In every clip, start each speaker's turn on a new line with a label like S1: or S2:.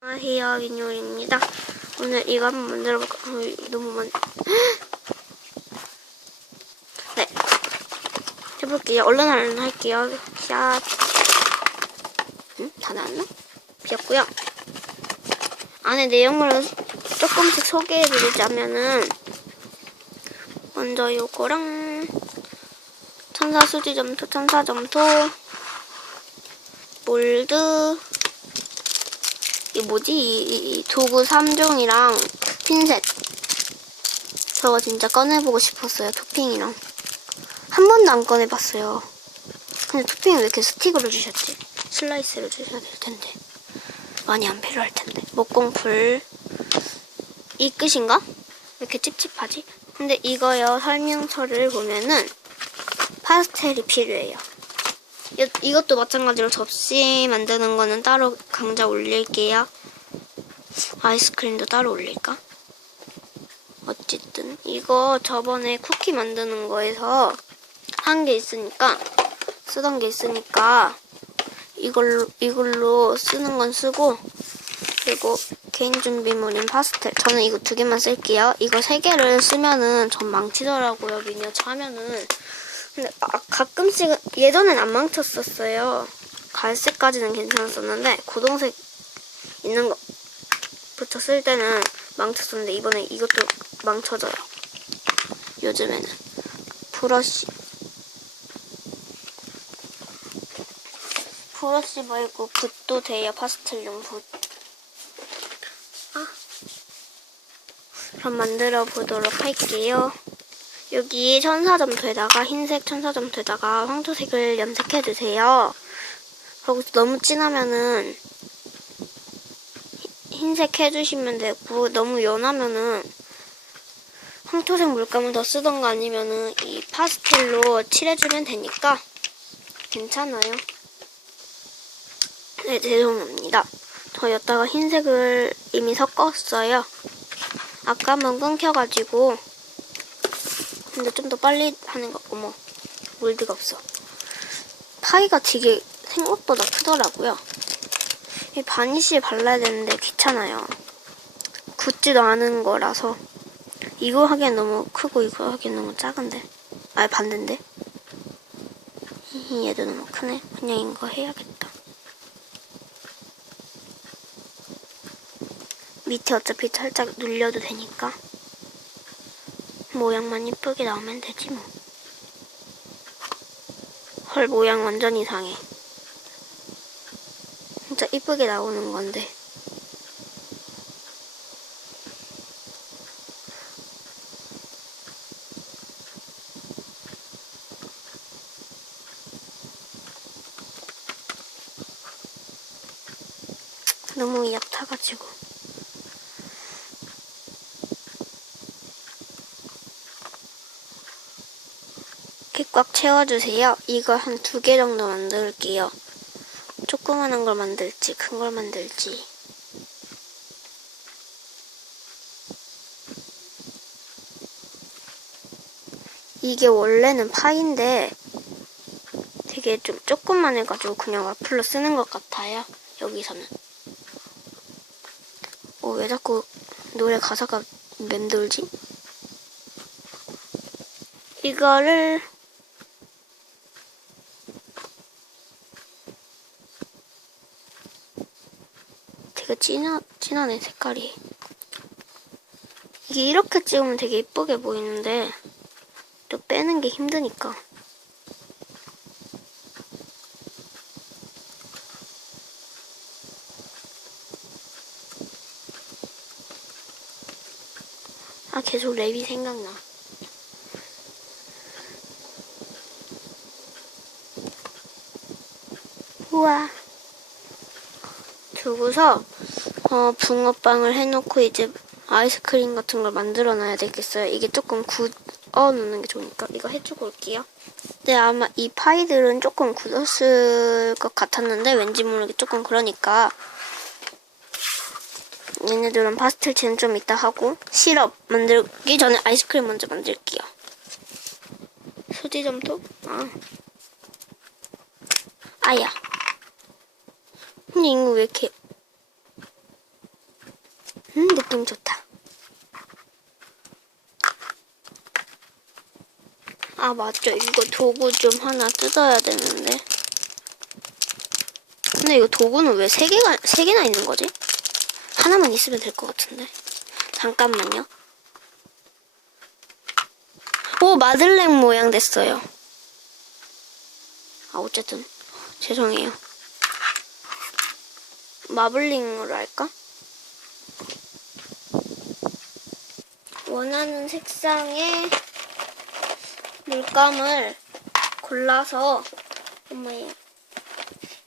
S1: 안녕하세요 민요리입니다. 오늘 이거 한번 만들어볼까? 어, 너무 많 네. 해볼게요. 얼른 얼른 할게요. 샷. 응? 다 나왔나? 비었고요. 안에 내용물을 조금씩 소개해드리자면은 먼저 요거랑 천사수지점토 천사점토 몰드 이 뭐지? 이, 이- 이 도구 3종이랑 핀셋. 저거 진짜 꺼내보고 싶었어요. 토핑이랑. 한 번도 안 꺼내봤어요. 근데 토핑이 왜 이렇게 스틱으로 주셨지? 슬라이스로 주셔야 될 텐데. 많이 안 필요할 텐데. 목공풀. 이 끝인가? 왜 이렇게 찝찝하지? 근데 이거요. 설명서를 보면은 파스텔이 필요해요. 이- 이것도 마찬가지로 접시 만드는 거는 따로 강좌 올릴게요. 아이스크림도 따로 올릴까? 어쨌든 이거 저번에 쿠키 만드는 거에서 한 게 있으니까 쓰던 게 있으니까 이걸로 이걸로 쓰는 건 쓰고 그리고 개인 준비물인 파스텔 저는 이거 두 개만 쓸게요. 이거 세 개를 쓰면은 전 망치더라고요 미니어처 하면은 근데 아, 가끔씩은 예전엔 안 망쳤었어요. 갈색까지는 괜찮았었는데 고동색 있는 거 붙였을 때는 망쳤었는데 이번에 이것도 망쳐져요. 요즘에는 브러쉬 브러쉬 말고 붓도 돼요. 파스텔용 붓. 아. 그럼 만들어 보도록 할게요. 여기 천사점토에다가 흰색 천사점토에다가 황토색을 염색해 주세요. 거기서 너무 진하면은 흰- 흰색 해주시면 되고 너무 연하면은 황토색 물감을 더 쓰던가 아니면은 이 파스텔로 칠해주면 되니까 괜찮아요. 네, 죄송합니다. 저 여기다가 흰색을 이미 섞었어요. 아까 한번 끊겨가지고 근데 좀 더 빨리 하는 거, 어머, 몰드가 없어. 파이가 되게 생각보다 크더라고요. 이 바니쉬 발라야 되는데 귀찮아요. 굳지도 않은 거라서. 이거 하기엔 너무 크고 이거 하기엔 너무 작은데. 아, 반대인데? 얘도 너무 크네. 그냥 이거 해야겠다. 밑에 어차피 살짝 눌려도 되니까. 모양만 이쁘게 나오면 되지 뭐. 헐 모양 완전 이상해. 진짜 이쁘게 나오는 건데. 너무 얕아가지고. 이렇게 꽉 채워주세요. 이거 한 두 개 정도 만들게요. 조그만한 걸 만들지, 큰 걸 만들지. 이게 원래는 파인데 되게 좀 조금만 해가지고 그냥 와플로 쓰는 것 같아요. 여기서는. 어, 왜 자꾸 노래 가사가 맴돌지? 이거를 되게 진하, 진하네, 색깔이. 이게 이렇게 찍으면 되게 이쁘게 보이는데, 또 빼는 게 힘드니까. 아, 계속 랩이 생각나. 우와. 두고서 어, 붕어빵을 해놓고 이제 아이스크림 같은 걸 만들어 놔야 되겠어요. 이게 조금 굳어 놓는 게 좋으니까 이거 해주고 올게요. 네, 아마 이 파이들은 조금 굳었을 것 같았는데 왠지 모르게 조금 그러니까 얘네들은 파스텔 칠은 좀 이따 하고 시럽 만들기 전에 아이스크림 먼저 만들게요. 소지점토? 아. 아야. 근데 이거 왜 이렇게 음, 느낌 좋다. 아, 맞죠. 이거 도구 좀 하나 뜯어야 되는데. 근데 이거 도구는 왜 세 개가, 세 개나 있는 거지? 하나만 있으면 될 것 같은데. 잠깐만요. 오, 마들렌 모양 됐어요. 아, 어쨌든. 죄송해요. 마블링으로 할까? 원하는 색상의 물감을 골라서 엄마야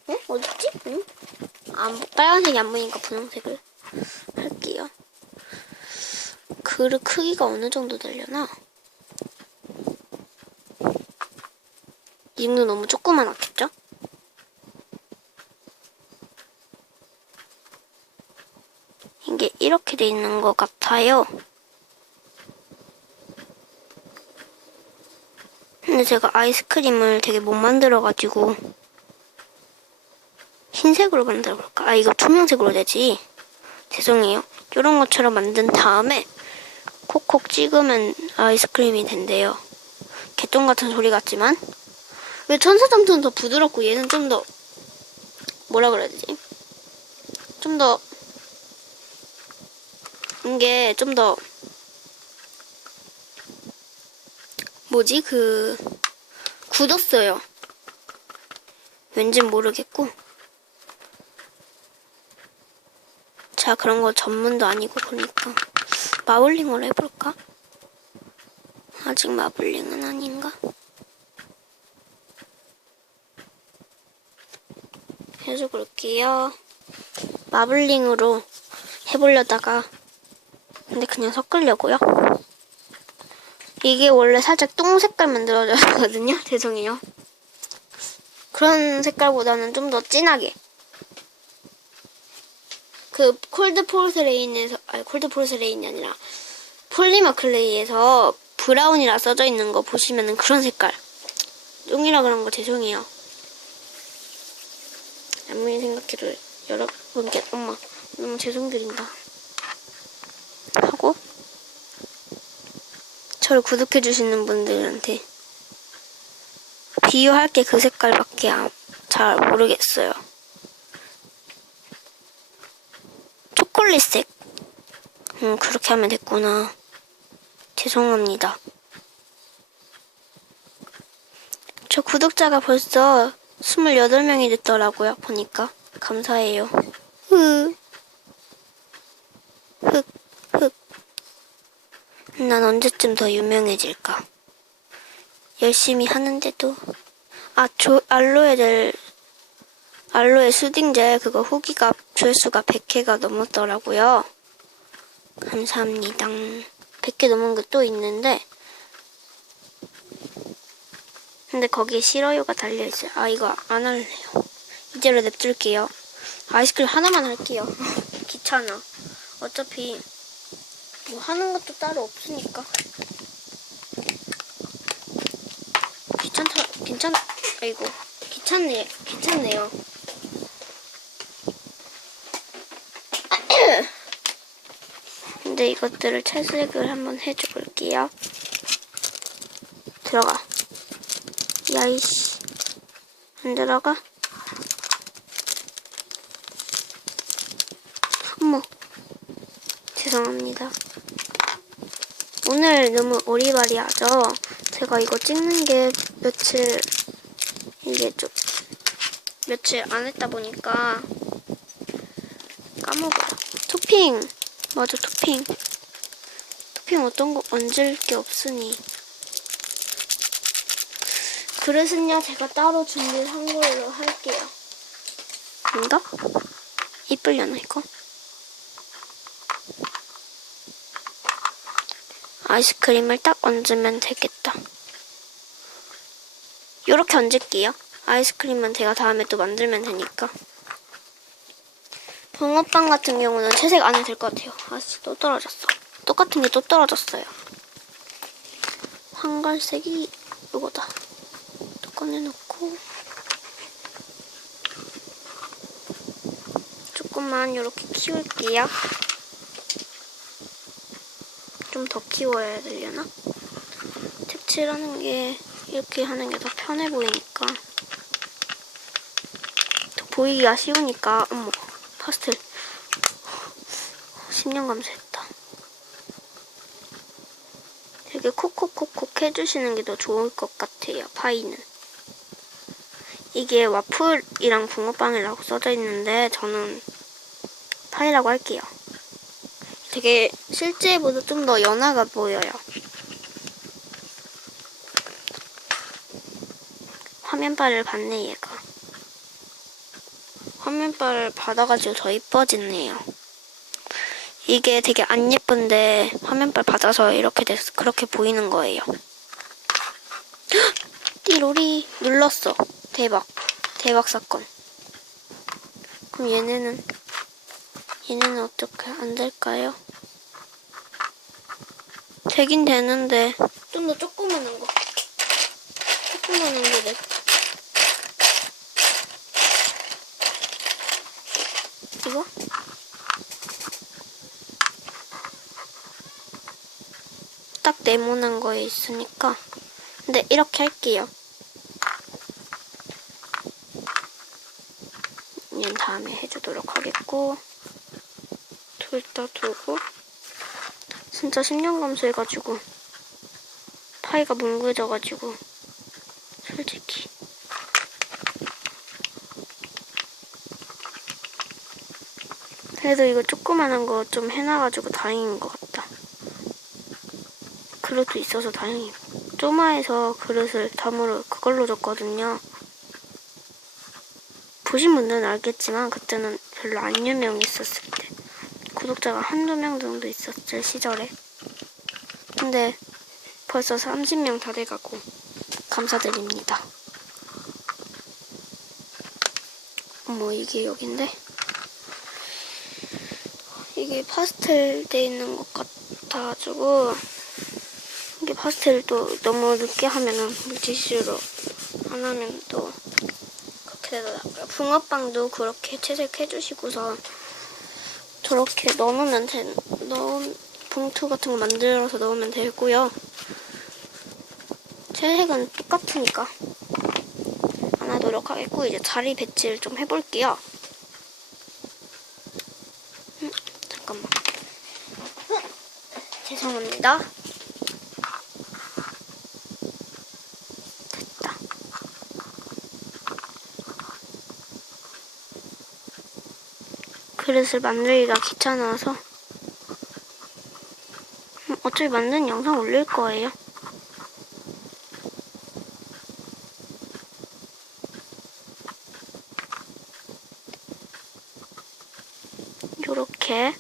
S1: 응? 어딨지? 응? 안, 보- 빨간색이 안 보이니까 분홍색을 할게요 그릇 크기가 어느 정도 되려나? 이 정도 너무 조그만하겠죠? 이게 이렇게 돼 있는 것 같아요. 근데 제가 아이스크림을 되게 못 만들어가지고 흰색으로 만들어볼까? 아 이거 투명색으로 되지. 죄송해요. 이런 것처럼 만든 다음에 콕콕 찍으면 아이스크림이 된대요. 개똥 같은 소리 같지만 왜 천사점처럼 더 부드럽고 얘는 좀 더 뭐라 그래야 되지? 좀 더 이게 좀더 뭐지 그 굳었어요. 왠진 모르겠고 자 그런 거 전문도 아니고 그러니까 마블링으로 해볼까? 아직 마블링은 아닌가? 계속 볼게요. 마블링으로 해보려다가 근데 그냥 섞으려고요. 이게 원래 살짝 똥 색깔 만들어졌거든요. 죄송해요. 그런 색깔보다는 좀 더 진하게. 그 콜드 포르스레인에서 아니 콜드 포르스레인이 아니라 폴리머 클레이에서 브라운이라 써져 있는 거 보시면은 그런 색깔. 똥이라 그런 거 죄송해요. 아무리 생각해도 여러분께 엄마 너무 죄송드린다. 하고 저를 구독해주시는 분들한테 비유할 게 그 색깔밖에 안- 잘 모르겠어요. 초콜릿색. 음, 그렇게 하면 됐구나. 죄송합니다. 저 구독자가 벌써 28명이 됐더라고요, 보니까. 감사해요. 흐. 난 언제쯤 더 유명해질까? 열심히 하는데도 아, 조, 알로에 젤 알로에 수딩젤 그거 후기가 조회수가 100회가 넘었더라고요. 감사합니다. 100개 넘은 게 또 있는데 근데 거기에 싫어요가 달려있어요. 아 이거 안 할래요. 이대로 냅둘게요. 아이스크림 하나만 할게요. 귀찮아. 어차피 뭐 하는 것도 따로 없으니까. 귀찮다, 괜찮, 아이고, 귀찮네, 귀찮네요. 근데 이것들을 채색을 한번 해줘 볼게요. 들어가. 야이씨. 안 들어가? 어머. 죄송합니다. 오늘 너무 오리발이하죠? 제가 이거 찍는 게 며칠, 이게 좀, 며칠 안 했다 보니까 까먹어요. 토핑! 맞아, 토핑. 토핑 어떤 거 얹을 게 없으니. 그릇은요, 제가 따로 준비한 걸로 할게요. 뭔가? 이쁠려나, 이거? 아이스크림을 딱 얹으면 되겠다. 요렇게 얹을게요. 아이스크림은 제가 다음에 또 만들면 되니까. 붕어빵 같은 경우는 채색 안 해도 될 것 같아요. 아씨, 또 떨어졌어. 똑같은 게 또 떨어졌어요. 황갈색이 이거다. 또 꺼내놓고. 조금만 이렇게 키울게요. 좀 더 키워야 되려나? 색칠하는 게 이렇게 하는 게 더 편해 보이니까. 더 보이기가 쉬우니까 어머 파스텔. 10년 감수했다. 되게 콕콕콕콕 해주시는 게 더 좋을 것 같아요 파이는. 이게 와플이랑 붕어빵이라고 써져 있는데 저는 파이라고 할게요. 되게 실제보다 좀 더 연하가 보여요. 화면빨을 받네 얘가. 화면빨을 받아가지고 더 이뻐졌네요. 이게 되게 안 예쁜데 화면빨 받아서 이렇게 돼서 그렇게 보이는 거예요. 헉! 띠로리 눌렀어. 대박. 대박 사건. 그럼 얘네는 얘네는 어떻게 안 될까요? 되긴 되는데. 좀 더 조그만한 거. 조그만한 게 돼. 이거? 딱 네모난 거에 있으니까. 근데 이렇게 할게요. 얘는 다음에 해주도록 하겠고. 둘 다 두고 진짜 10년 감수해가지고 파이가 뭉개져가지고 솔직히. 그래도 이거 조그만한 거 좀 해놔가지고 다행인 것 같다. 그릇도 있어서 다행이고. 쪼마에서 그릇을 담으러 그걸로 줬거든요. 보신 분들은 알겠지만 그때는 별로 안 유명했었을 때 구독자가 한두 명 정도 있었을 시절에. 근데 벌써 30명 다 돼가고 감사드립니다. 어머 이게 여긴데? 이게 파스텔 돼 있는 것 같아가지고 이게 파스텔 또 너무 늦게 하면은 물티슈로 안 하면 또 그렇게 되더라고요. 붕어빵도 그렇게 채색해 주시고서 저렇게 넣으면 된 넣은 봉투 같은 거 만들어서 넣으면 되고요. 채색은 똑같으니까 안 하도록 하겠고 이제 자리 배치를 좀 해볼게요. 음, 잠깐만. 죄송합니다. 됐다. 그릇을 만들기가 귀찮아서 음, 어차피 만든 영상 올릴 거예요. 요렇게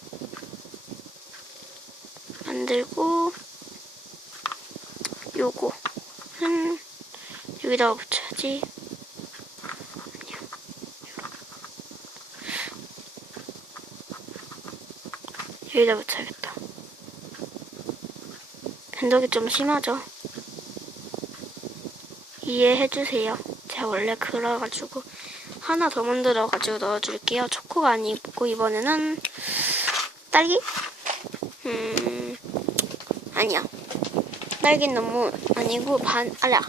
S1: 만들고 요거는 여기다가 붙여야지. 아니야. 여기다 붙여야겠다. 변덕이 좀 심하죠? 이해해주세요. 제가 원래 그래가지고 하나 더 만들어가지고 넣어줄게요. 초코가 아니고 이번에는 딸기? 음, 아니야. 딸기는 너무 아니고 반, 아야.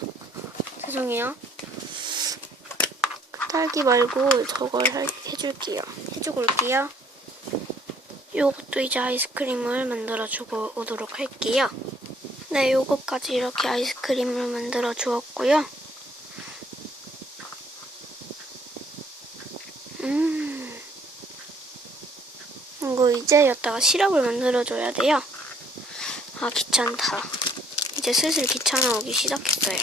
S1: 죄송해요. 딸기 말고 저걸 할- 해줄게요. 해주고 올게요. 요것도 이제 아이스크림을 만들어주고 오도록 할게요. 네, 요것까지 이렇게 아이스크림을 만들어 주었고요. 음. 이거 이제 여기다가 시럽을 만들어줘야 돼요. 아, 귀찮다. 이제 슬슬 귀찮아오기 시작했어요.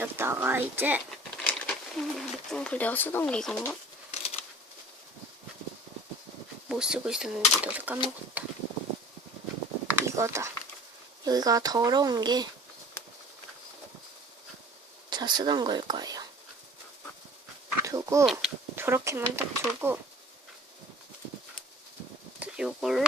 S1: 여기다가 이제, 음, 내가 쓰던 게 이건가? 못 쓰고 있었는지 너도 까먹었다. 이거다. 여기가 더러운 게, 자, 쓰던 거일 거예요. 두고, 저렇게만 딱 두고, 요걸로